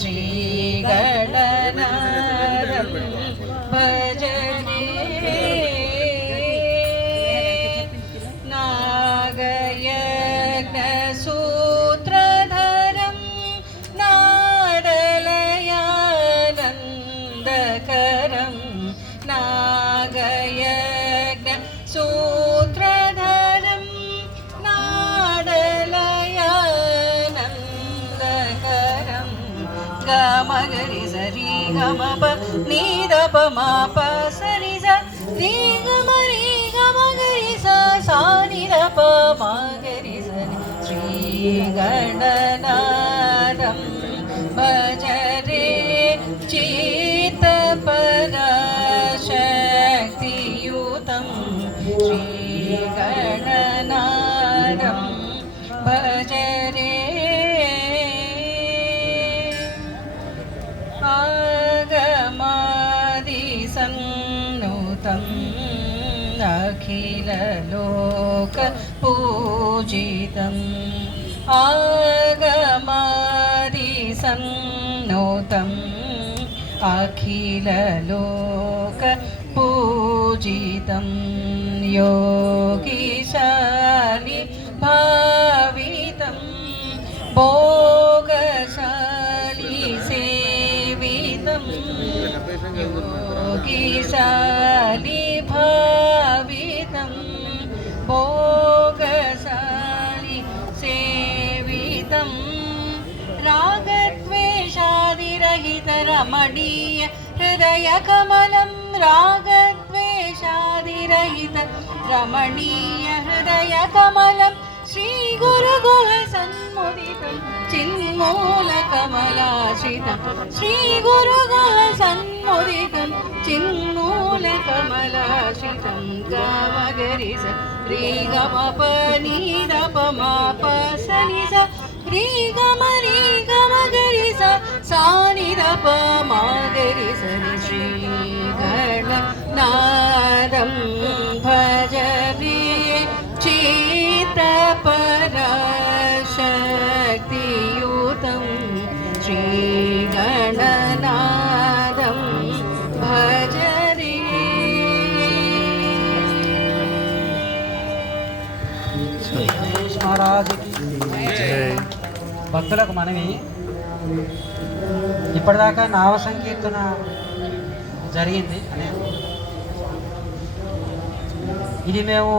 श्रीगणनाथं भजरे नागयज्ञसूत्रधरं नाडलयानन्दकरं नागयज्ञसूत्रधरं नाडलयानन्दकरं गमगरि सरि गमप निदप माप सरि स रि गमरि गमगरि स सा निदप मगरि सरि श्रीगणनाथं भजरे चित्तपराशक्तियुतं श्रीगणनाथं भजरे आगमादिसन्नुतम् अखिललोकपूजितम् आगमादिसन्नुतम् अखिललोकपूजितं योगिशालि भावितं भोगशालि सेवितं योगिशालि भावितं भोगशालि सेवितं रागद्वेषादिरहित रमणीय हृदयकमलं रागद्वेषादिरहित रमणीय हृदयकमलं श्रीगुरुगुहसन्मुदितं चिन्मूलकमलाश्रितं श्रीगुरुगुहसन्मुदितं चिन्मूलकमलाश्रितं गमगरि स रि गमप निदप माप सनि स रि गमरि गमगरि स सा निदप मगरि सनि श्रीगणनाथं भजरे चित्तपराशक्तियुतं श्रीगणनाथं भजरे गणेश महाराज భక్తులకు మనవి, ఇప్పటిదాకా నామ సంకీర్తన జరిగింది అని ఇది మేము